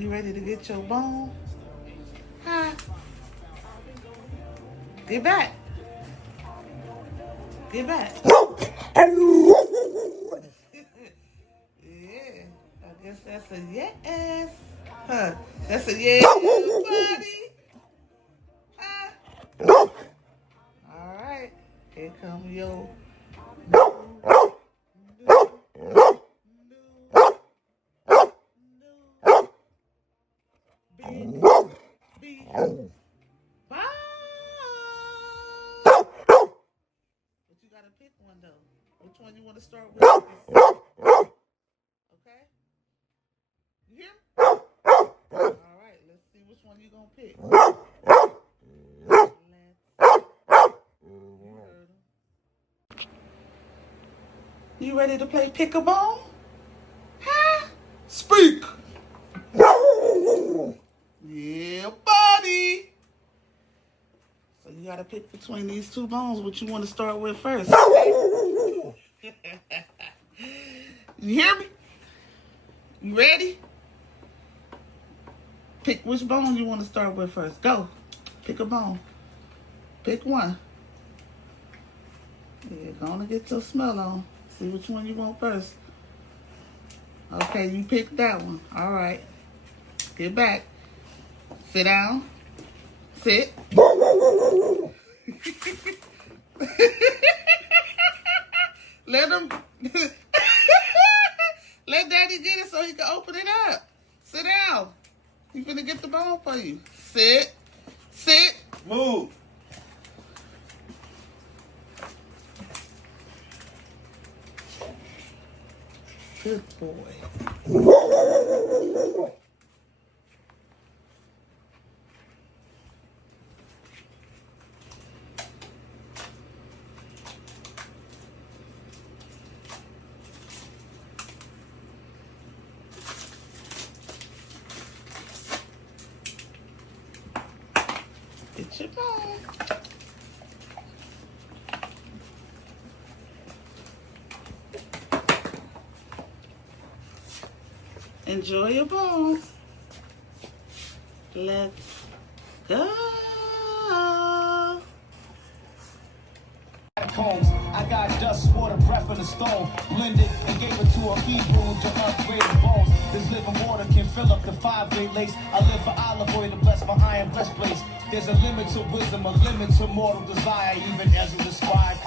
You ready to get your bone? Huh? Get back. Get back. Yeah, I guess that's a yes. Huh? That's a yes, buddy. Huh? All right. Here come your big bye. But you gotta pick one though. Which one you want to start with? Okay. You hear me? All right. Let's see which one you gonna pick. You ready to play pick-a-bone? Huh? Speak. Yeah, buddy. So you gotta pick between these two bones. What you want to start with first? You hear me? You ready? Pick which bone you want to start with first. Go. Pick a bone. Pick one. Yeah, gonna get your smell on. See which one you want first. Okay, you picked that one. All right. Get back. Sit down. Sit. Let him. Let Daddy get it so he can open it up. Sit down. He's gonna get the bone for you. Sit. Sit. Move. Good boy. Get your bone. Enjoy your bones. Let's go. I got dust, water, breath, and a stone. Blended and gave it to a Hebrew to upgrade the bones. This living water can fill up the 5 Great Lakes. I live for olive oil to bless my iron breastplates. There's a limit to wisdom, a limit to mortal desire, even as a described.